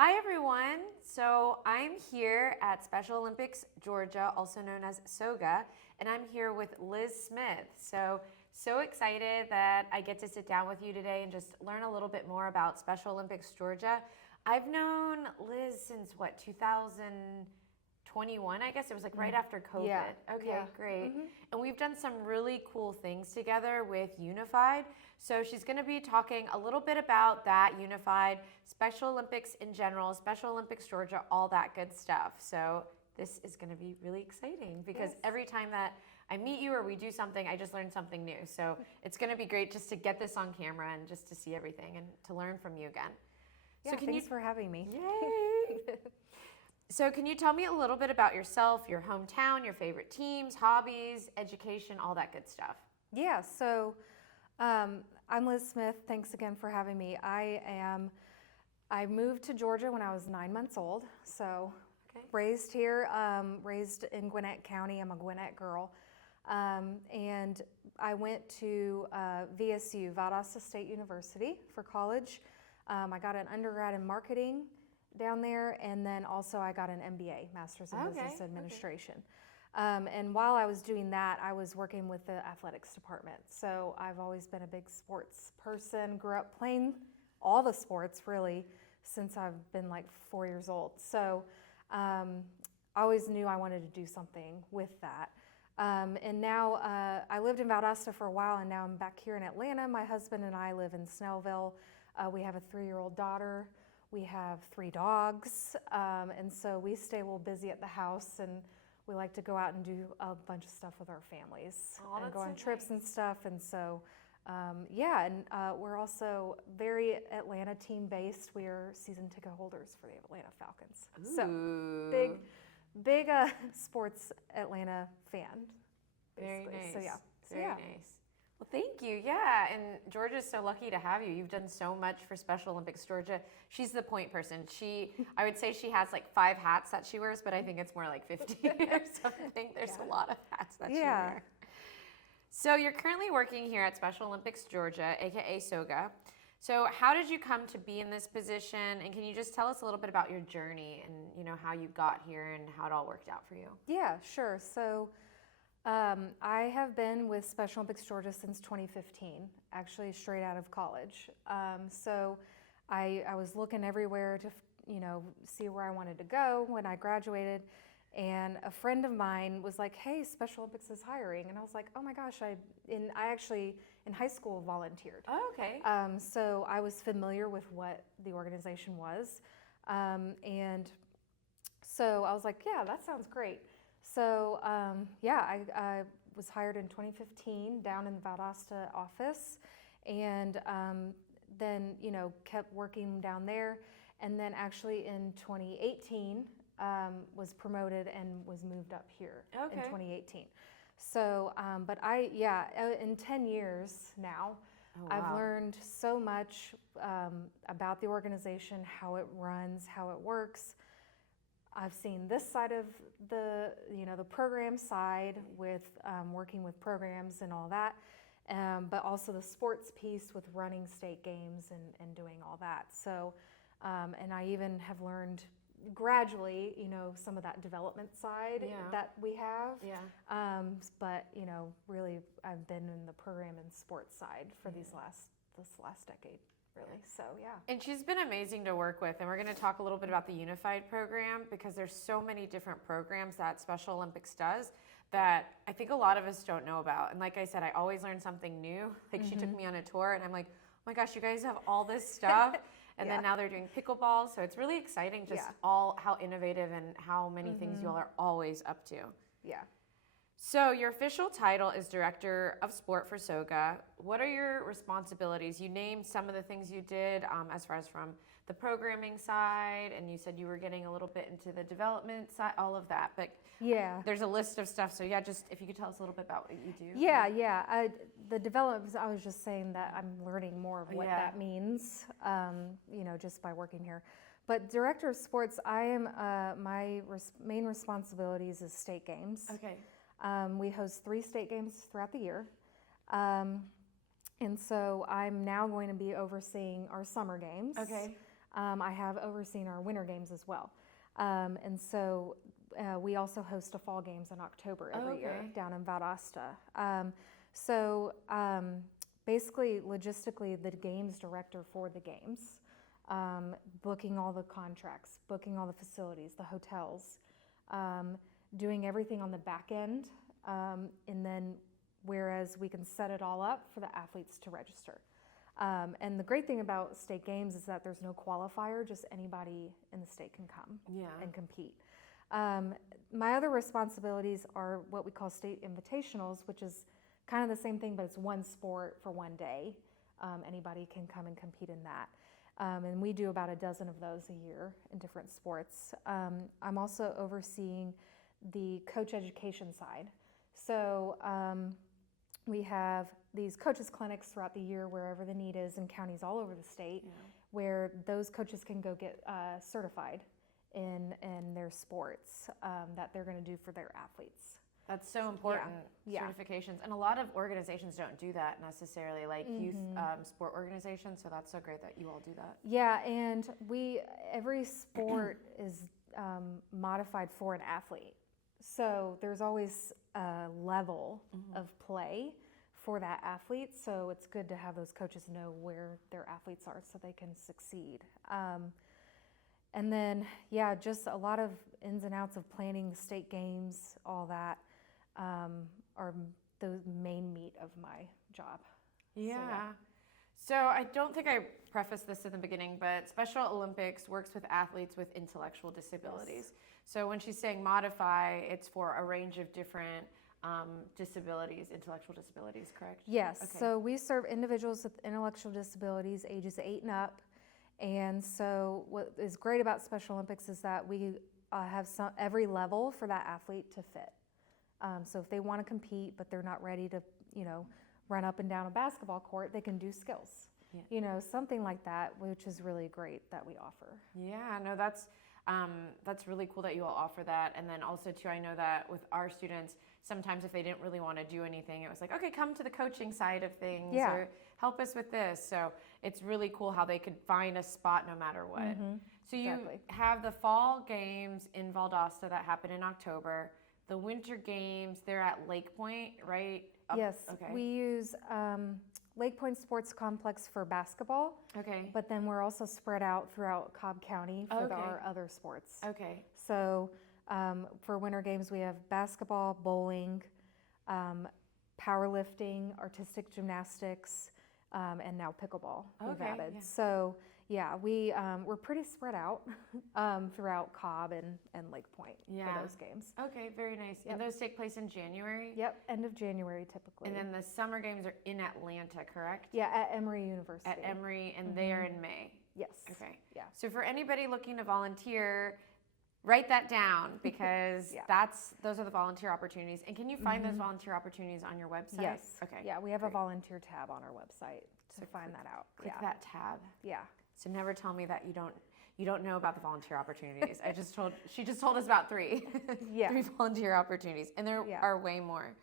Hi everyone. So I'm here at Special Olympics Georgia, also known as SOGA, and I'm here with Liz Smith. So excited that I get to sit down with you today and just learn a little bit more about Special Olympics Georgia. I've known Liz since 2021, I guess. It was like right after COVID. Yeah. Okay, Yeah. great. And we've done some really cool things together with Unified. So she's going to be talking a little bit about that, Unified, Special Olympics in general, Special Olympics Georgia, all that good stuff. So this is going to be really exciting because every time that I meet you or we do something, I just learn something new. So it's going to be great just to get this on camera and just to see everything and to learn from you again. Yeah, thanks for having me. Yay! So can you tell me a little bit about yourself, your hometown, your favorite teams, hobbies, education, all that good stuff? Yeah, so I'm Liz Smith. Thanks again for having me. I moved to Georgia when I was 9 months old, so raised here, raised in Gwinnett County. I'm a Gwinnett girl. And I went to VSU, Valdosta State University, for college. I got an undergrad in marketing down there, and then also I got an MBA, Master's in Business Administration. And while I was doing that, I was working with the athletics department. So I've always been a big sports person, grew up playing all the sports really since I've been like 4 years old. So I always knew I wanted to do something with that. And now I lived in Valdosta for a while, and now I'm back here in Atlanta. My husband and I live in Snellville. We have a 3-year-old daughter. We have 3 dogs, and so we stay a little busy at the house, and we like to go out and do a bunch of stuff with our families and go on trips and stuff. And so, we're also very Atlanta team based. We are season ticket holders for the Atlanta Falcons. Ooh. So big sports Atlanta fan. Very nice. So yeah. Very nice. Well, thank you. Yeah, and Georgia's so lucky to have you. You've done so much for Special Olympics Georgia. She's the point person. I would say she has like 5 hats that she wears, but I think it's more like 50 or something. There's a lot of hats that she wears. So you're currently working here at Special Olympics Georgia, aka SOGA. So how did you come to be in this position? And can you just tell us a little bit about your journey and how you got here and how it all worked out for you? Yeah, sure. So I have been with Special Olympics Georgia since 2015, actually straight out of college. So I was looking everywhere to, see where I wanted to go when I graduated. And a friend of mine was like, hey, Special Olympics is hiring. And I was like, oh my gosh, I actually in high school volunteered. Oh, okay. So I was familiar with what the organization was. And so I was like, yeah, that sounds great. So I was hired in 2015 down in the Valdosta office, and then kept working down there, and then actually in 2018 was promoted and was moved up here in 2018. So, but in 10 years now, I've learned so much about the organization, how it runs, how it works. I've seen this side of the program side with working with programs and all that, but also the sports piece with running state games and doing all that. So, and I even have learned gradually, some of that development side that we have. Yeah. But really, I've been in the program and sports side for this last decade. Really. So yeah. And she's been amazing to work with, and we're going to talk a little bit about the Unified program because there's so many different programs that Special Olympics does that I think a lot of us don't know about. And like I said, I always learn something new. Like she took me on a tour, and I'm like, oh my gosh, you guys have all this stuff. And then now they're doing pickleball, so it's really exciting just how innovative and how many things you all are always up to. Yeah. So your official title is Director of Sport for SOGA. What are your responsibilities? You named some of the things you did as far as from the programming side, and you said you were getting a little bit into the development side, all of that. But there's a list of stuff. So just if you could tell us a little bit about what you do. Yeah. The development, I was just saying that I'm learning more of what that means, just by working here. But Director of Sports, I am my main responsibilities is state games. Okay. We host 3 state games throughout the year. And so I'm now going to be overseeing our summer games. Okay. I have overseen our winter games as well. And so we also host a fall games in October every year down in Valdosta. Basically, logistically, the games director for the games, booking all the contracts, booking all the facilities, the hotels, doing everything on the back end, and then whereas we can set it all up for the athletes to register. And the great thing about state games is that there's no qualifier, just anybody in the state can come and compete. My other responsibilities are what we call state invitationals, which is kind of the same thing, but it's one sport for one day. Anybody can come and compete in that. And we do about a dozen of those a year in different sports. I'm also overseeing the coach education side. So we have these coaches clinics throughout the year wherever the need is in counties all over the state, where those coaches can go get certified in their sports that they're going to do for their athletes. That's so important, certifications. And a lot of organizations don't do that necessarily, like youth sport organizations, so that's so great that you all do that. Yeah, and every sport is modified for an athlete. So there's always a level of play for that athlete, so it's good to have those coaches know where their athletes are so they can succeed. And then, just a lot of ins and outs of planning state games, all that are the main meat of my job. So I don't think I prefaced this in the beginning, but Special Olympics works with athletes with intellectual disabilities. So when she's saying modify, it's for a range of different disabilities, intellectual disabilities, correct? Yes. Okay. So we serve individuals with intellectual disabilities ages 8 and up. And so what is great about Special Olympics is that we have every level for that athlete to fit. So if they want to compete, but they're not ready to, run up and down a basketball court, they can do skills. Something like that, which is really great that we offer. Yeah, no, that's really cool that you all offer that. And then also too, I know that with our students, sometimes if they didn't really want to do anything, it was like, okay, come to the coaching side of things or help us with this. So it's really cool how they could find a spot no matter what. So you have the fall games in Valdosta that happen in October. The winter games, they're at Lake Point, right? Yes, we use Lake Point Sports Complex for basketball. But then we're also spread out throughout Cobb County for our other sports. So for winter games, we have basketball, bowling, powerlifting, artistic gymnastics, and now pickleball we've added. So we're pretty spread out throughout Cobb and Lake Point for those games. Okay, very nice. And those take place in January? Yep, end of January typically. And then the summer games are in Atlanta, correct? Yeah, at Emory University. At Emory, and they are in May? Yes. Okay. Yeah. So for anybody looking to volunteer, write that down because those are the volunteer opportunities. And can you find those volunteer opportunities on your website? Yes. Okay. Yeah, we have a volunteer tab on our website to find that out. Click that tab. Yeah. So never tell me that you don't know about the volunteer opportunities. She just told us about 3. 3 volunteer opportunities, and there are way more.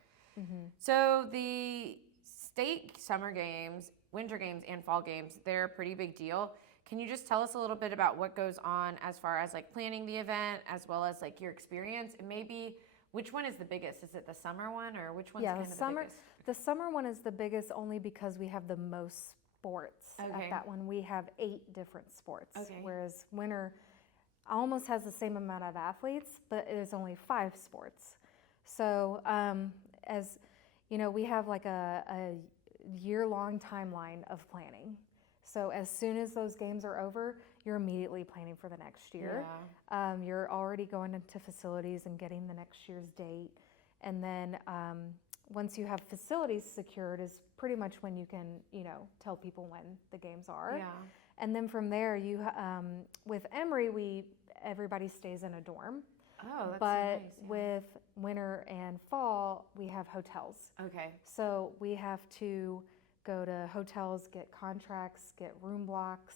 So the state summer games, winter games, and fall games, they're a pretty big deal. Can you just tell us a little bit about what goes on as far as like planning the event, as well as like your experience, and maybe which one is the biggest? Is it the summer one, or which one's kind of the biggest? The summer one is the biggest only because we have the most sports at that one. We have 8 different sports, whereas winter almost has the same amount of athletes, but it is only 5 sports. So as you know, we have like a year-long timeline of planning. So as soon as those games are over, you're immediately planning for the next year. You're already going into facilities and getting the next year's date. And then once you have facilities secured is pretty much when you can, tell people when the games are. And then from there, with Emory, everybody stays in a dorm. Oh, that's nice. But with winter and fall, we have hotels. So we have to go to hotels, get contracts, get room blocks,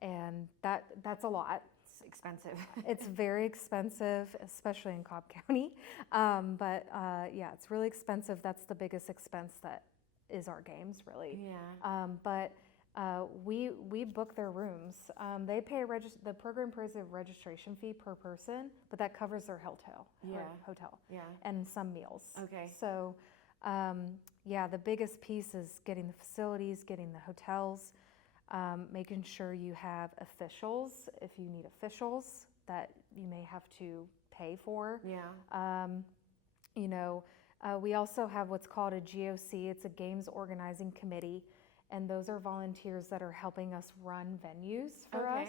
and that's a lot. It's expensive. It's very expensive, especially in Cobb County. But it's really expensive. That's the biggest expense that is our games, really. But we book their rooms. They pay the program pays a registration fee per person, but that covers their hotel, and some meals. Okay. So, the biggest piece is getting the facilities, getting the hotels, making sure you have officials if you need officials that you may have to pay for. Yeah. We also have what's called a GOC. It's a Games Organizing Committee. And those are volunteers that are helping us run venues for us.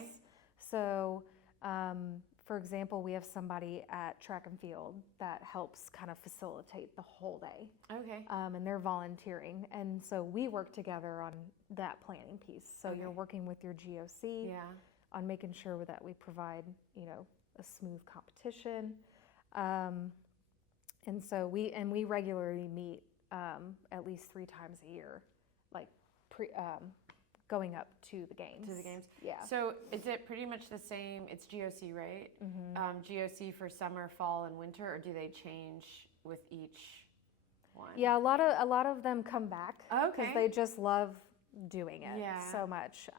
So, for example, we have somebody at track and field that helps kind of facilitate the whole day. Okay. And they're volunteering. And so we work together on that planning piece. So you're working with your GOC on making sure that we provide, a smooth competition. And so we regularly meet at least 3 times a year, like going up to the games. Yeah. So is it pretty much the same? It's GOC, right? Mm-hmm. GOC for summer, fall, and winter, or do they change with each one? Yeah, a lot of them come back because they just love doing it so much.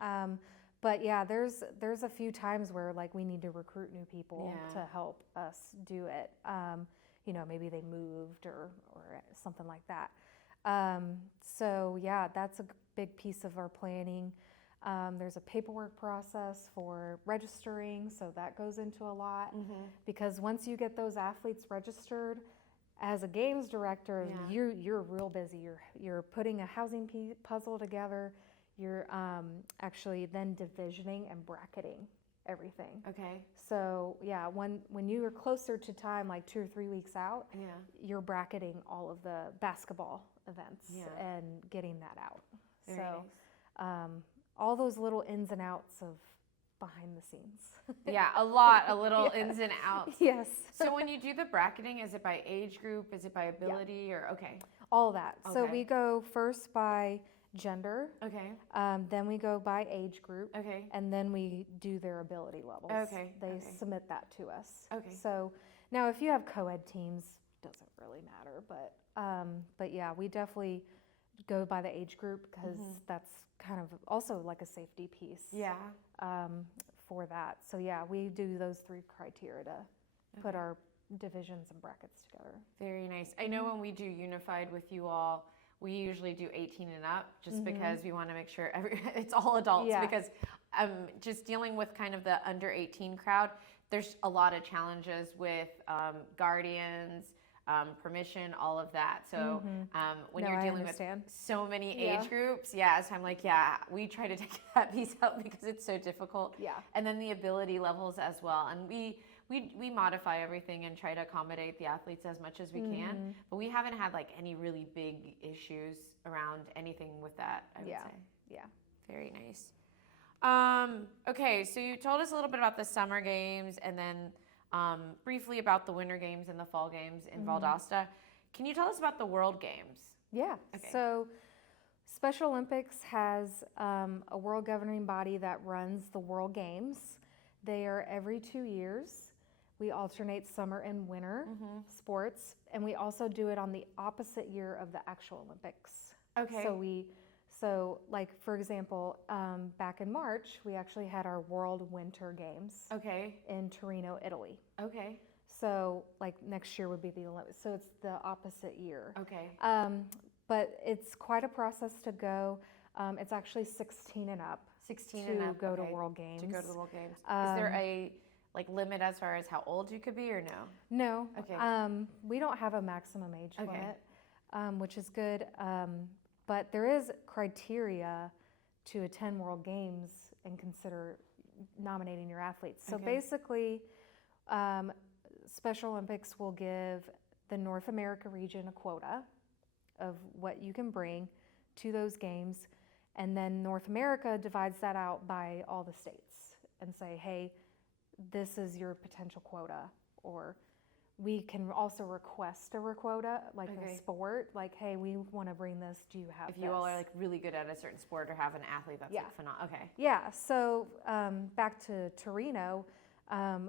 But yeah, there's a few times where like we need to recruit new people to help us do it. Maybe they moved or something like that. So yeah, that's a big piece of our planning. There's a paperwork process for registering, so that goes into a lot. Because once you get those athletes registered, as a games director, you're real busy. You're putting a housing puzzle together. You're actually then divisioning and bracketing everything. Okay. So yeah, when you are closer to time, like 2 or 3 weeks out, you're bracketing all of the basketball events and getting that out. Very nice. All those little ins and outs of behind the scenes. Yeah, a lot of little ins and outs. Yes. So when you do the bracketing, is it by age group? Is it by ability? Or all that. So we go first by gender. Okay. Then we go by age group. Okay. And then we do their ability levels. Okay. They submit that to us. Okay. So now if you have co-ed teams, doesn't really matter, but yeah, we definitely go by the age group because that's kind of also like a safety piece. Yeah. For that. So yeah, we do those 3 criteria to put our divisions and brackets together. Very nice. I know when we do unified with you all, we usually do 18 and up just because we want to make sure it's all adults because just dealing with kind of the under 18 crowd, there's a lot of challenges with guardians, permission, all of that. So when you're dealing with so many age groups, so I'm like, we try to take that piece out because it's so difficult. Yeah. And then the ability levels as well. And we modify everything and try to accommodate the athletes as much as we can. But we haven't had like any really big issues around anything with that, I would say. Yeah. Very nice. Okay, so you told us a little bit about the summer games and then briefly about the winter games and the fall games in Valdosta. Can you tell us about the World Games? Yeah. Okay. So Special Olympics has a world governing body that runs the World Games. They are every 2 years. We alternate summer and winter sports, and we also do it on the opposite year of the actual Olympics. Okay. So like, for example, back in March, we actually had our World Winter Games in Torino, Italy. Okay. So like next year would be the Olympics. So it's the opposite year. Okay. But it's quite a process to go. It's actually 16 and up. 16 and up. To go to World Games. To go to the World Games. Is there a limit as far as how old you could be or no? No. Okay. We don't have a maximum age limit, which is good. But there is criteria to attend World Games and consider nominating your athletes. So basically, Special Olympics will give the North America region a quota of what you can bring to those games. And then North America divides that out by all the states and say, hey, this is your potential quota. Or we can also request a quota, like a sport, like, hey, we want to bring this. Do you have If you all are like really good at a certain sport or have an athlete that's like phenomenal. Okay. Yeah. So back to Torino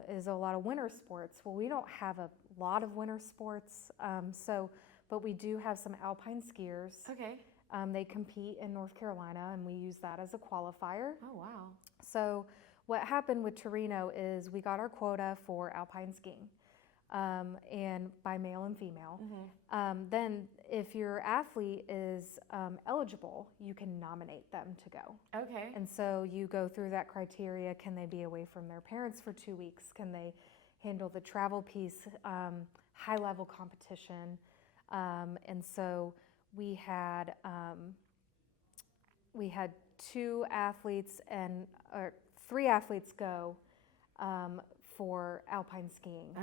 is a lot of winter sports. Well, we don't have a lot of winter sports. But we do have some alpine skiers. Okay. They compete in North Carolina, and we use that as a qualifier. Oh, wow. So what happened with Torino is we got our quota for alpine skiing, and by male and female. Then if your athlete is eligible, you can nominate them to go. Okay. And so you go through that criteria. Can they be away from their parents for 2 weeks? Can they handle the travel piece, high level competition? And so we had 2 athletes or 3 athletes go for alpine skiing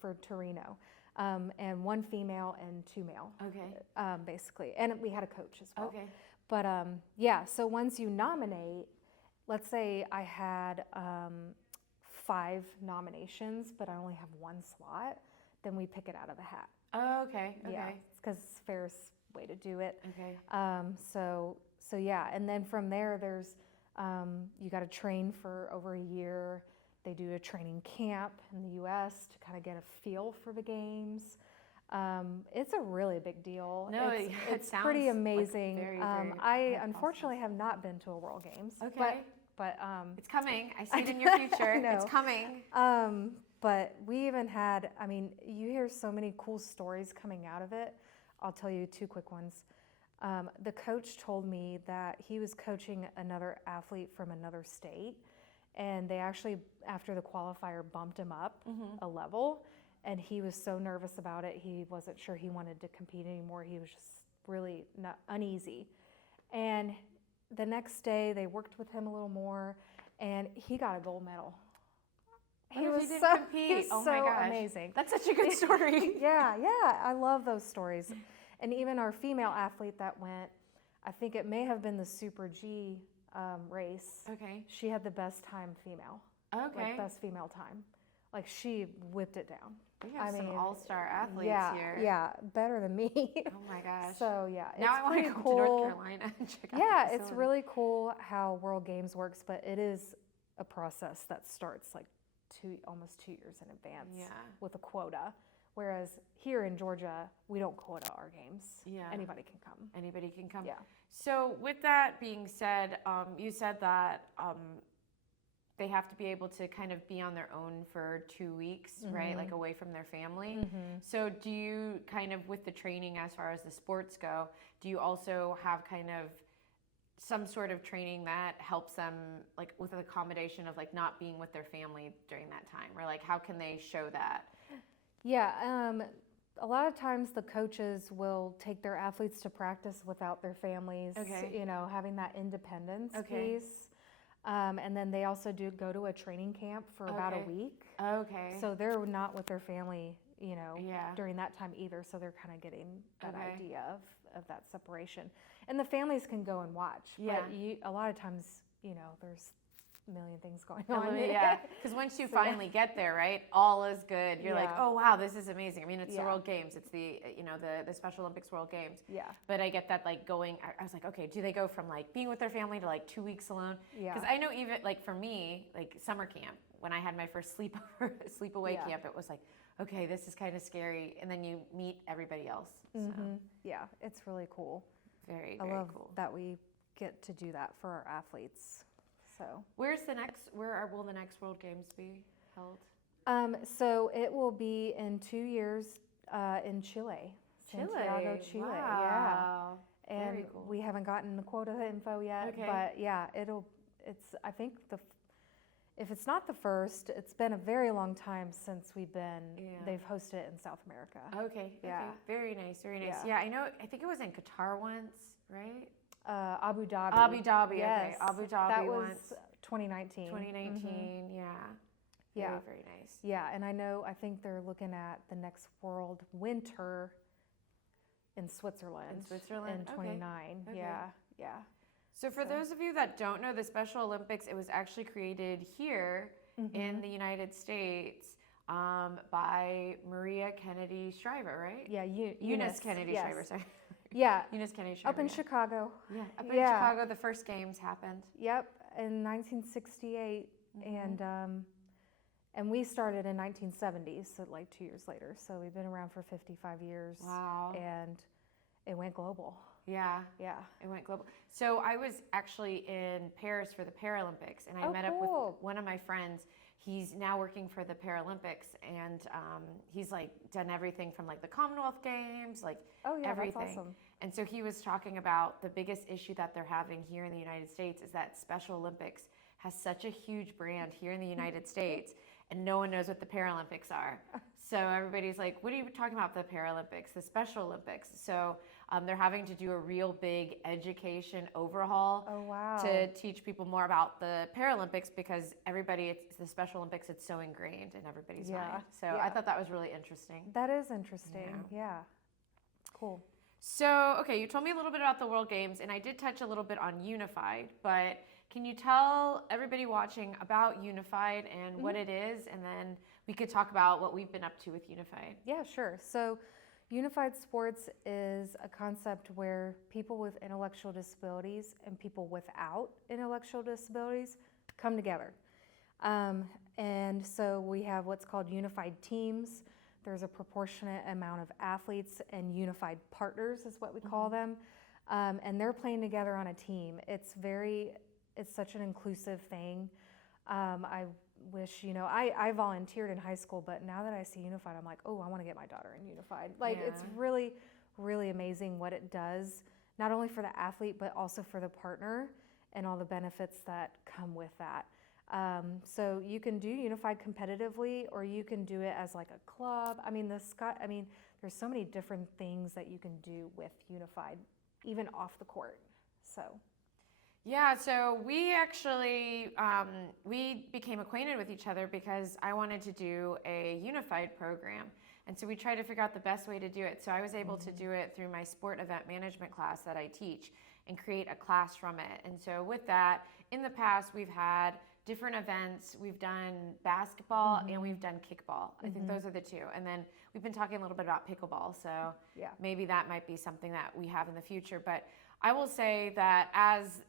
for Torino, and 1 female and 2 male. Okay. Basically, and we had a coach as well. Okay. But yeah, so once you nominate, let's say I had 5 nominations, but I only have 1 slot, then we pick it out of the hat. Oh, okay. Okay. Yeah, because it's the fairest way to do it. Okay. So yeah, and then from there, there's you got to train for over a year. They do a training camp in the U.S. to kind of get a feel for the games. It's a really big deal. No, it's sounds pretty like amazing. very I unfortunately have not been to a World Games. Okay. But it's coming. I see it in your future. know. It's coming. But we even had, I mean, you hear so many cool stories coming out of it. I'll tell you 2 quick ones. The coach told me that he was coaching another athlete from another state, and they actually, after the qualifier, bumped him up a level, and he was so nervous about it, he wasn't sure he wanted to compete anymore. He was just really uneasy. And the next day, they worked with him a little more, and he got a gold medal. He was so amazing. That's such a good story. Yeah, I love those stories. And even our female athlete that went, I think it may have been the Super G race. Okay. She had the best time female. Okay. Like best female time. Like she whipped it down. We have some all-star athletes here. Yeah, better than me. Oh my gosh. So yeah, now I want to go cool. to North Carolina and check out Yeah, the it's facility. really cool how World Games works, but it is a process that starts like almost 2 years in advance with a quota. Whereas here in Georgia, we don't quota our games. Yeah. Anybody can come. Anybody can come. Yeah. So with that being said, you said that they have to be able to kind of be on their own for 2 weeks, right? Like away from their family. So do you kind of, with the training as far as the sports go, do you also have kind of some sort of training that helps them, like with an accommodation of like not being with their family during that time? Or like how can they show that? Yeah, a lot of times the coaches will take their athletes to practice without their families, you know, having that independence piece. And then they also do go to a training camp for about a week. Okay. So they're not with their family, you know, during that time either. So they're kind of getting that idea of that separation. And the families can go and watch. But a lot of times, you know, there's a million things going on. Yeah, because once you finally get there, right, all is good. You're like, oh wow, this is amazing. I mean, it's the World Games. It's the, you know, the Special Olympics World Games. Yeah. But I get that, like going, I was like, okay, do they go from like being with their family to like 2 weeks alone? Yeah. Because I know even like for me, like summer camp, when I had my first sleepaway camp, it was like, okay, this is kind of scary. And then you meet everybody else. So. Yeah, it's really cool. Very, I very love cool. that we get to do that for our athletes. So where will the next World Games be held? So it will be in 2 years in Chile. Santiago, Chile. Wow. Yeah. And very cool. we haven't gotten the quota info yet, but yeah, it's I think if it's not the first, it's been a very long time since they've hosted it in South America. Okay. Yeah. Okay. Very nice. Very nice. Yeah. I think it was in Qatar once, right? Abu Dhabi. Abu Dhabi, yes. Okay. Abu Dhabi that was once. 2019. 2019, yeah. Very, very nice. Yeah, and I think they're looking at the next World Winter in Switzerland. In 29. Okay. Yeah. So for those of you that don't know, the Special Olympics, it was actually created here in the United States by Maria Kennedy Shriver, right? Yeah, Eunice Kennedy Shriver, sorry. Yeah. Eunice Kennedy Shriver. Up in Chicago. Yeah, up in Chicago, the first games happened. Yep, in 1968, and we started in 1970, so like 2 years later. So we've been around for 55 years. Wow. And it went global. Yeah. Yeah. It went global. So I was actually in Paris for the Paralympics, and I met up with one of my friends. He's now working for the Paralympics, and he's like done everything from like the Commonwealth Games, like everything. That's awesome. And so he was talking about the biggest issue that they're having here in the United States is that Special Olympics has such a huge brand here in the United States, and no one knows what the Paralympics are. So everybody's like, what are you talking about, the Paralympics, the Special Olympics? So they're having to do a real big education overhaul to teach people more about the Paralympics, because it's the Special Olympics, it's so ingrained in everybody's mind. So I thought that was really interesting. That is interesting. Yeah. Cool. So, okay, you told me a little bit about the World Games, and I did touch a little bit on Unified, but can you tell everybody watching about Unified and what it is, and then we could talk about what we've been up to with Unified? Yeah, sure. So Unified Sports is a concept where people with intellectual disabilities and people without intellectual disabilities come together. And so we have what's called unified teams. There's a proportionate amount of athletes, and unified partners is what we call them. And they're playing together on a team. It's such an inclusive thing. I wish, I volunteered in high school, but now that I see Unified, I'm like, oh, I want to get my daughter in Unified. It's really, really amazing what it does, not only for the athlete, but also for the partner and all the benefits that come with that. So you can do Unified competitively, or you can do it as like a club. There's so many different things that you can do with Unified, even off the court. So. Yeah, so we actually, we became acquainted with each other because I wanted to do a Unified program. And so we tried to figure out the best way to do it. So I was able to do it through my sport event management class that I teach and create a class from it. And so with that, in the past, we've had different events. We've done basketball and we've done kickball. I think those are the two. And then we've been talking a little bit about pickleball. So maybe that might be something that we have in the future. But I will say that as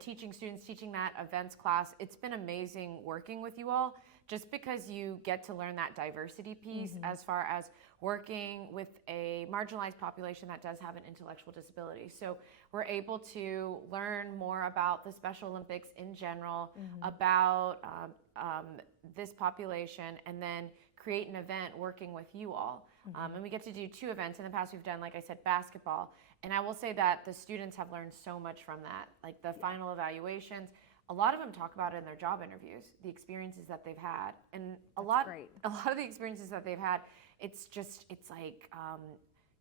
teaching students, teaching that events class, it's been amazing working with you all, just because you get to learn that diversity piece as far as working with a marginalized population that does have an intellectual disability. So we're able to learn more about the Special Olympics in general, about this population, and then create an event working with you all. And we get to do 2 events. In the past, we've done, like I said, basketball. And I will say that the students have learned so much from that, like the final evaluations. A lot of them talk about it in their job interviews, the experiences that they've had. And a lot of the experiences that they've had, it's like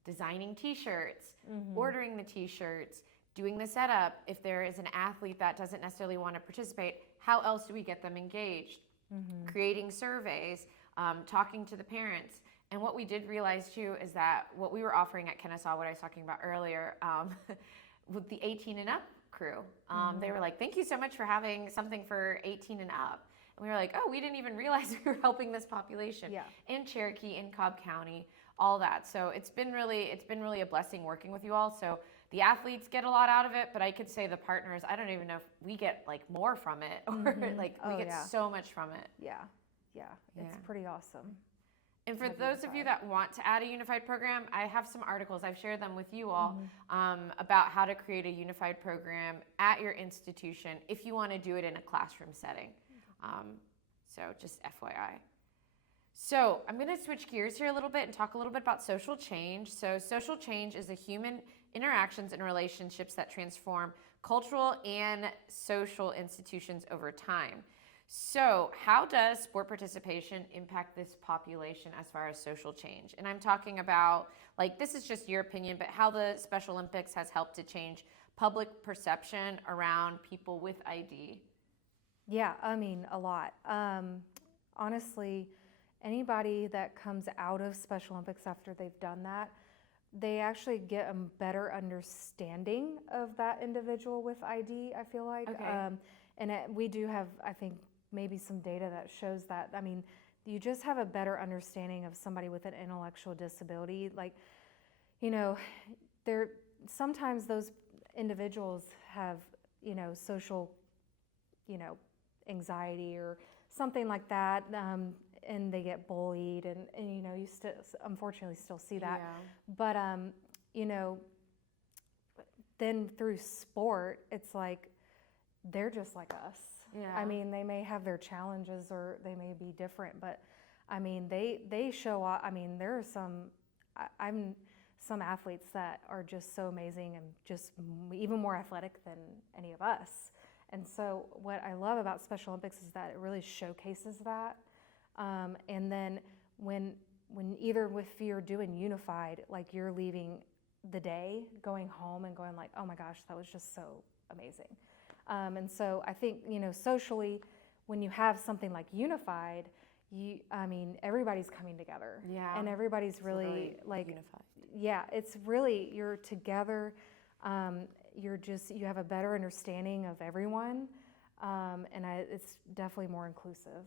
designing t-shirts, ordering the t-shirts, doing the setup. If there is an athlete that doesn't necessarily want to participate, how else do we get them engaged? Creating surveys, talking to the parents. And what we did realize too is that what we were offering at Kennesaw, what I was talking about earlier, with the 18 and up crew, they were like, thank you so much for having something for 18 and up. And we were like, oh, we didn't even realize we were helping this population in Cherokee, in Cobb County, all that. So it's been really a blessing working with you all. So the athletes get a lot out of it, but I could say the partners, I don't even know if we get like more from it, or we get so much from it. It's pretty awesome. And for those of you that want to add a unified program, I have some articles. I've shared them with you all about how to create a unified program at your institution if you want to do it in a classroom setting. So just FYI. So I'm going to switch gears here a little bit and talk a little bit about social change. So social change is the human interactions and relationships that transform cultural and social institutions over time. So how does sport participation impact this population as far as social change? And I'm talking about, like, this is just your opinion, but how the Special Olympics has helped to change public perception around people with ID. Yeah, a lot. Honestly, anybody that comes out of Special Olympics after they've done that, they actually get a better understanding of that individual with ID, I feel like. Okay. We do have, I think, maybe some data that shows that. You just have a better understanding of somebody with an intellectual disability. Sometimes those individuals have, social, anxiety or something like that, and they get bullied, and you unfortunately still see that. Yeah. But then through sport, it's like they're just like us. Yeah. I mean, they may have their challenges or they may be different, but I mean, they show up. I mean, there are I'm some athletes that are just so amazing and just even more athletic than any of us. And so what I love about Special Olympics is that it really showcases that. And then when either if you're doing unified, like you're leaving the day, going home and going like, oh my gosh, that was just so amazing. And so I think, socially, when you have something like unified, everybody's coming together. Yeah. And everybody's really like, unified. Yeah, it's really, you're together. You have a better understanding of everyone. It's definitely more inclusive.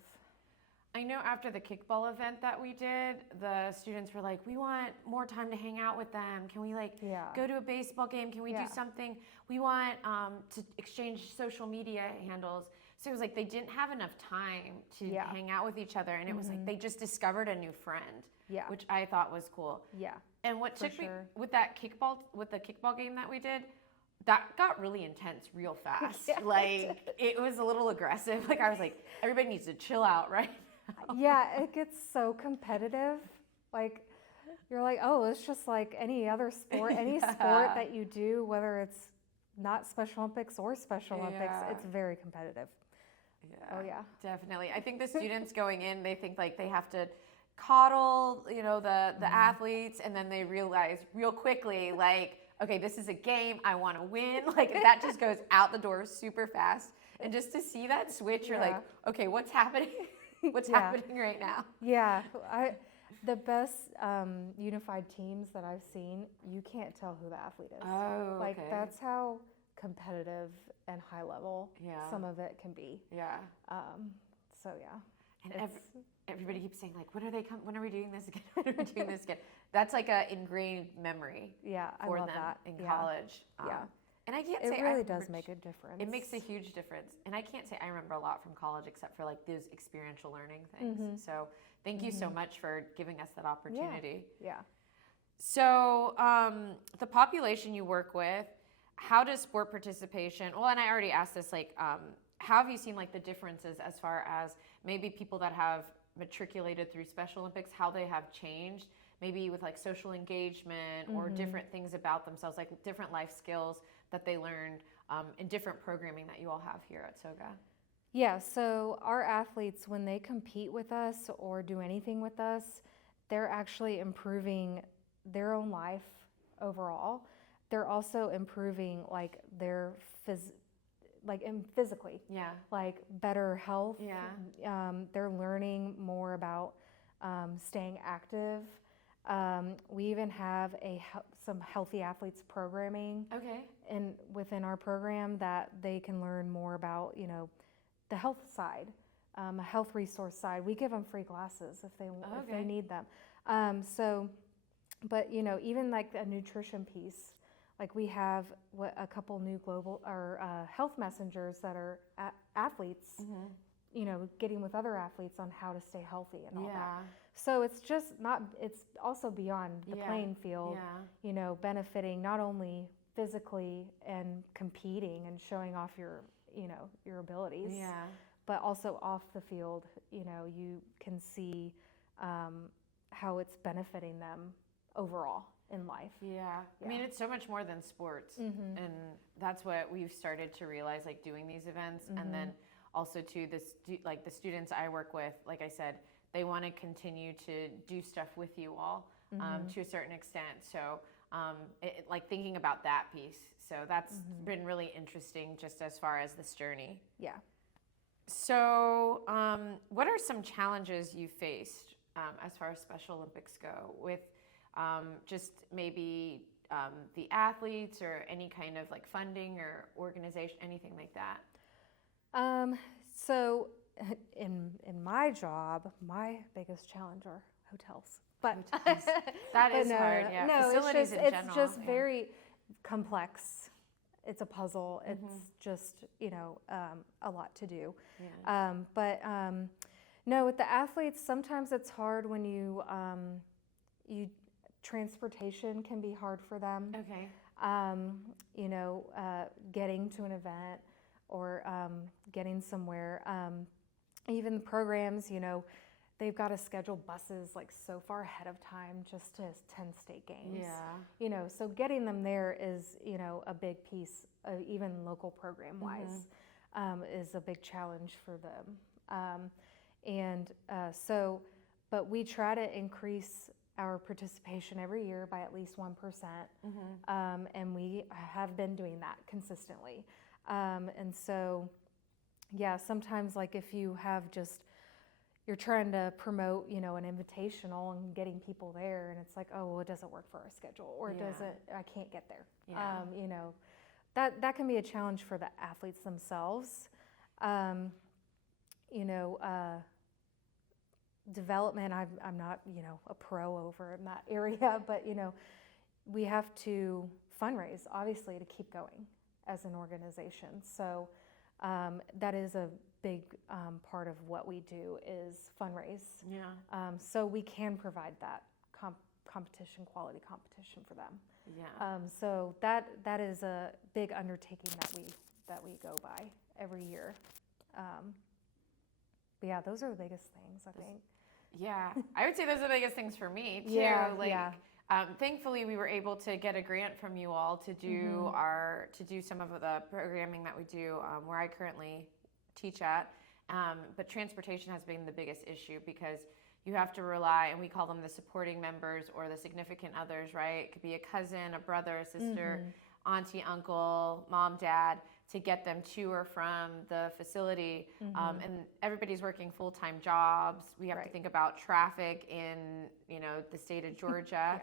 I know after the kickball event that we did, the students were like, we want more time to hang out with them. Can we go to a baseball game? Can we do something? We want to exchange social media handles. So it was like they didn't have enough time to hang out with each other. And it was like they just discovered a new friend, which I thought was cool. Yeah. And what took me with the kickball game that we did, that got really intense real fast. It was a little aggressive. Like I was like, everybody needs to chill out, right? Yeah, it gets so competitive. Like you're like, oh, it's just like any other sport, any sport that you do, whether it's not Special Olympics or Special Olympics, it's very competitive. Yeah. Oh yeah. Definitely. I think the students going in, they think like they have to coddle, the athletes, and then they realize real quickly, like, okay, this is a game, I want to win. Like that just goes out the door super fast. And just to see that switch, you're like, okay, what's happening? What's happening right now? Yeah, the best unified teams that I've seen, you can't tell who the athlete is. Oh, like that's how competitive and high level some of it can be. Yeah. So yeah. And everybody keeps saying like, when are we doing this again? When are we doing this again? That's like a ingrained memory. Yeah, for I love them that in college. Yeah. And I can't say it really does make a difference. It makes a huge difference. And I can't say I remember a lot from college except for like those experiential learning things. So thank you so much for giving us that opportunity. Yeah. So the population you work with, how does sport participation, well, and I already asked this, like, how have you seen like the differences as far as maybe people that have matriculated through Special Olympics, how they have changed, maybe with like social engagement or different things about themselves, like different life skills that they learned in different programming that you all have here at SOGA? Yeah, so our athletes, when they compete with us or do anything with us, they're actually improving their own life overall. They're also improving like their physically. Yeah. Like better health. Yeah. They're learning more about staying active. We even have some healthy athletes programming. Okay. And within our program that they can learn more about, the health side, a health resource side. We give them free classes if they need them. But even like a nutrition piece, like we have a couple new global or health messengers that are athletes, getting with other athletes on how to stay healthy and all that. So it's just not, it's also beyond the playing field, benefiting not only physically and competing and showing off your abilities, but also off the field, you can see how it's benefiting them overall in life. Yeah. I mean, it's so much more than sports. And that's what we've started to realize, like doing these events. And then also too, the students I work with, like I said, they want to continue to do stuff with you all to a certain extent. So like thinking about that piece. So that's been really interesting just as far as this journey. Yeah. So what are some challenges you faced as far as Special Olympics go with just maybe the athletes or any kind of like funding or organization, anything like that? So in my job, my biggest challenge are hotels. But that is hard. Yeah. No, Facilities in general. It's just very complex. It's a puzzle. It's just a lot to do. Yeah. No, with the athletes, sometimes it's hard when you transportation can be hard for them. Okay. you know, getting to an event or getting somewhere. Even the programs, you know, they've got to schedule buses like so far ahead of time just to attend state games. Yeah. You know, so getting them there is, you know, a big piece, even local program wise, is a big challenge for them. But we try to increase our participation every year by at least 1%. And we have been doing that consistently. And so, yeah, sometimes like if you have just, you're trying to promote, you know, an invitational and getting people there, and it's like, oh, well, it doesn't work for our schedule, or it doesn't, I can't get there. You know, that can be a challenge for the athletes themselves. You know, development, I'm not, you know, a pro over in that area, but, you know, we have to fundraise, obviously, to keep going as an organization. So that is a big part of what we do is fundraise. So we can provide that competition, quality competition for them. So that is a big undertaking that we go by every year. But yeah, those are the biggest things, I think. Yeah, I would say those are the biggest things for me too. Thankfully, we were able to get a grant from you all to do some of the programming that we do where I currently teach at. But transportation has been the biggest issue because you have to rely, and we call them the supporting members or the significant others, right? It could be a cousin, a brother, a sister, auntie, uncle, mom, dad, to get them to or from the facility. And everybody's working full-time jobs. We have to think about traffic in, you know, the state of Georgia.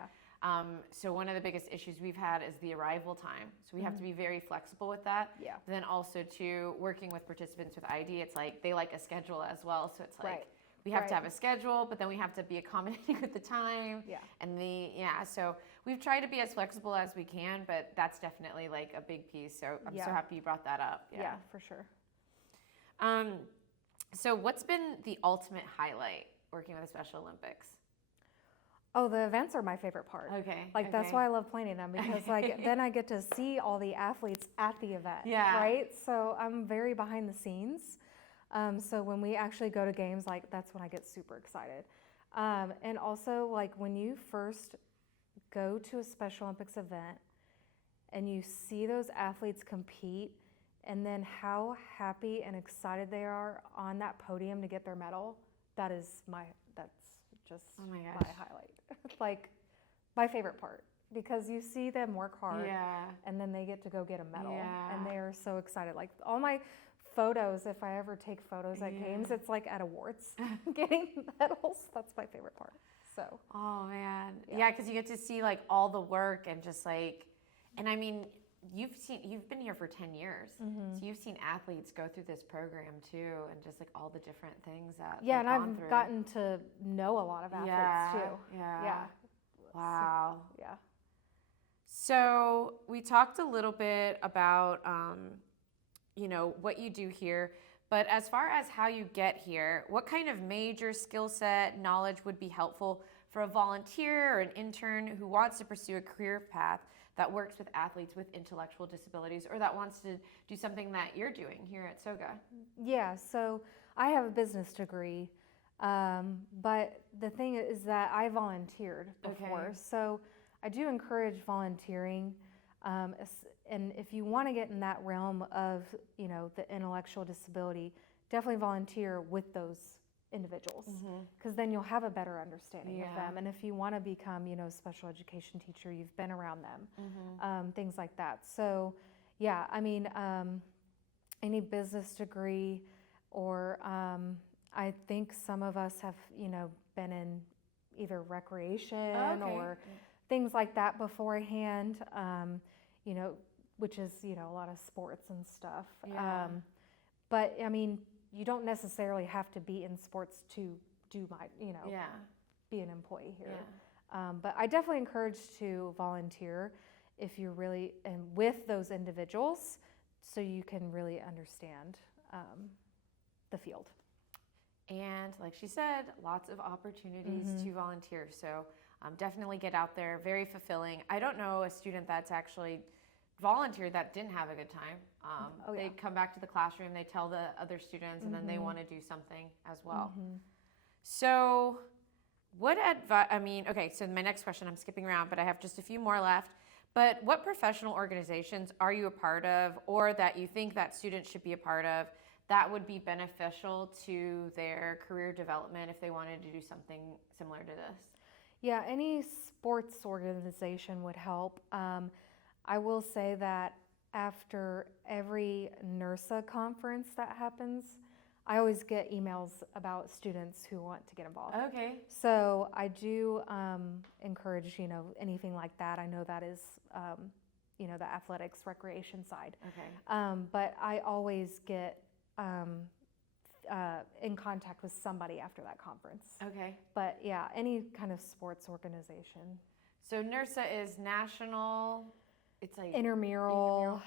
So one of the biggest issues we've had is the arrival time. So we have to be very flexible with that. Then also to working with participants with ID, it's like they like a schedule as well. So it's like we have to have a schedule, but then we have to be accommodating with the time. And so we've tried to be as flexible as we can, but that's definitely like a big piece. So I'm so happy you brought that up. Yeah, for sure. So what's been the ultimate highlight working with the Special Olympics? Oh, the events are my favorite part. That's why I love planning them, because like then I get to see all the athletes at the event. Right? So I'm very behind the scenes. So when we actually go to games, like that's when I get super excited. And also like when you first go to a Special Olympics event and you see those athletes compete, and then how happy and excited they are on that podium to get their medal, that's just my highlight. Like my favorite part, because you see them work hard and then they get to go get a medal and they are so excited. Like all my photos, if I ever take photos at games, it's like at awards getting medals. That's my favorite part. So oh man, because you get to see like all the work and just like, and I mean, you've been here for 10 years, so you've seen athletes go through this program too, and just like all the different things that and I've gotten to know a lot of athletes too. Wow. So, So we talked a little bit about you know, what you do here, but as far as how you get here, what kind of major skill set, knowledge would be helpful for a volunteer or an intern who wants to pursue a career path that works with athletes with intellectual disabilities, or that wants to do something that you're doing here at SOGA? Yeah, so I have a business degree, but the thing is that I volunteered before. So I do encourage volunteering. And if you want to get in that realm of, you know, the intellectual disability, definitely volunteer with those individuals, because then you'll have a better understanding of them. And if you want to become, you know, a special education teacher, you've been around them, things like that. So yeah, I mean, any business degree, or I think some of us have, you know, been in either recreation or things like that beforehand, you know, which is, you know, a lot of sports and stuff. But I mean, you don't necessarily have to be in sports to do my, you know, be an employee here. But I definitely encourage to volunteer if you're really, and with those individuals, so you can really understand the field. And like she said, lots of opportunities to volunteer. So Definitely get out there, very fulfilling. I don't know a student that's actually volunteered that didn't have a good time. They come back to the classroom, they tell the other students, and then they want to do something as well. So what advice, okay, so my next question, I'm skipping around, but I have just a few more left. But what professional organizations are you a part of, or that you think that students should be a part of, that would be beneficial to their career development if they wanted to do something similar to this? Yeah, any sports organization would help. I will say that after every NERSA conference that happens, I always get emails about students who want to get involved. Okay. So I do encourage, anything like that. I know that is, the athletics recreation side. Okay. But I always get in contact with somebody after that conference. Okay. But yeah, any kind of sports organization. So NERSA is national, it's like Intramural,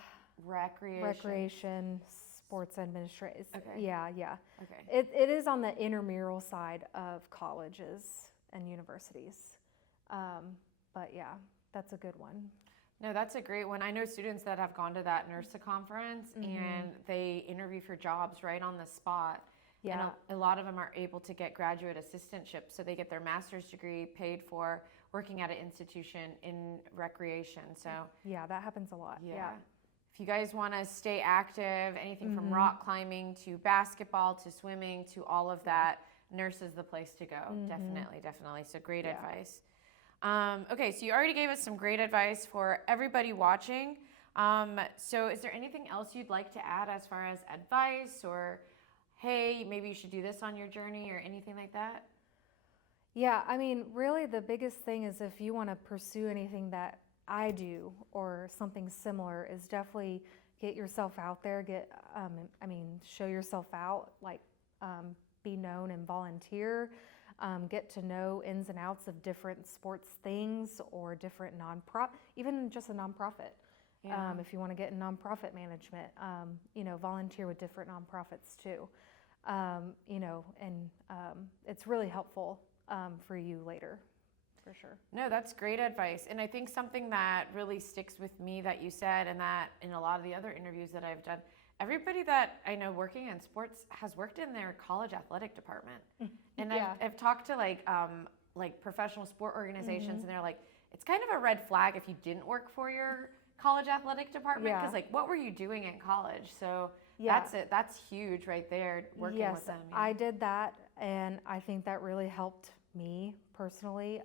recreation. sports administration. Okay. Yeah. Okay. It is on the intramural side of colleges and universities. But yeah, that's a good one. No, that's a great one. I know students that have gone to that NERSA conference and they interview for jobs right on the spot. Yeah. And a lot of them are able to get graduate assistantships, so they get their master's degree paid for working at an institution in recreation. So yeah, that happens a lot. Yeah. If you guys want to stay active, anything from rock climbing to basketball to swimming to all of that, NERSA is the place to go. Definitely. So great advice. Okay, so you already gave us some great advice for everybody watching. So is there anything else you'd like to add as far as advice, or hey, maybe you should do this on your journey, or anything like that? Yeah, really the biggest thing is, if you want to pursue anything that I do or something similar, is definitely get yourself out there, show yourself out, be known and volunteer. Get to know ins and outs of different sports things or different even just a nonprofit. Yeah. If you want to get in nonprofit management, volunteer with different nonprofits too. It's really helpful for you later, for sure. No, that's great advice. And I think something that really sticks with me that you said, and that in a lot of the other interviews that I've done, everybody that I know working in sports has worked in their college athletic department. And I've talked to like professional sport organizations, and they're like, it's kind of a red flag if you didn't work for your college athletic department, because what were you doing in college? So that's it. That's huge right there, working with them. I did that, and I think that really helped me personally.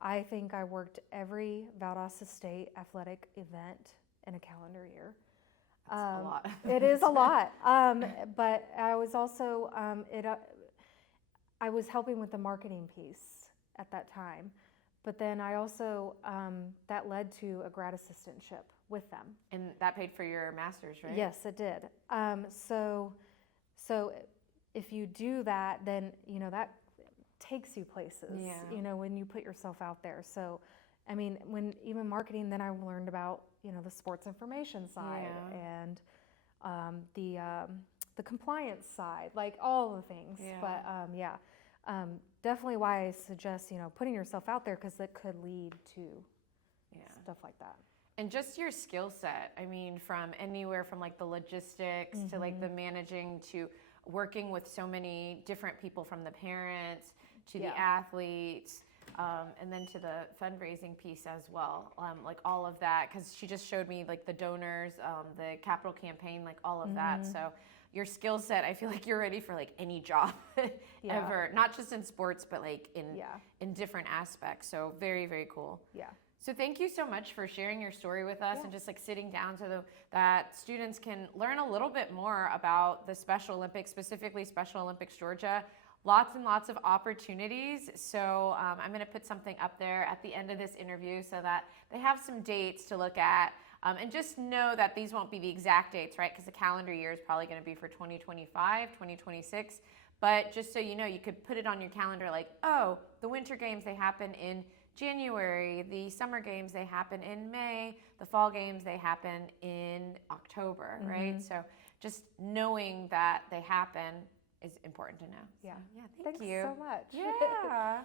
I think I worked every Valdosta State athletic event in a calendar year. That's a lot. It is a lot. But I was also, I was helping with the marketing piece at that time. But then I also, that led to a grad assistantship with them. And that paid for your master's, right? Yes, it did. So if you do that, then, that takes you places, when you put yourself out there. So, when even marketing, then I learned about, the sports information side and the compliance side, like all the things. But definitely why I suggest, putting yourself out there, because it could lead to stuff like that. And just your skill set, from anywhere from like the logistics to like the managing to working with so many different people, from the parents to the athletes, and then to the fundraising piece as well, like all of that, because she just showed me like the donors, the capital campaign, like all of that. So your skill set, I feel like you're ready for like any job ever, not just in sports, but like in different aspects. So very, very cool. Yeah. So thank you so much for sharing your story with us, and just like sitting down so that students can learn a little bit more about the Special Olympics, specifically Special Olympics Georgia. Lots and lots of opportunities. So I'm going to put something up there at the end of this interview so that they have some dates to look at. And just know that these won't be the exact dates, right? Because the calendar year is probably going to be for 2025, 2026. But just so you know, you could put it on your calendar like, oh, the Winter Games, they happen in January. The Summer Games, they happen in May. The Fall Games, they happen in October, right? So just knowing that they happen is important to know. Yeah. So, thank you so much. Yeah.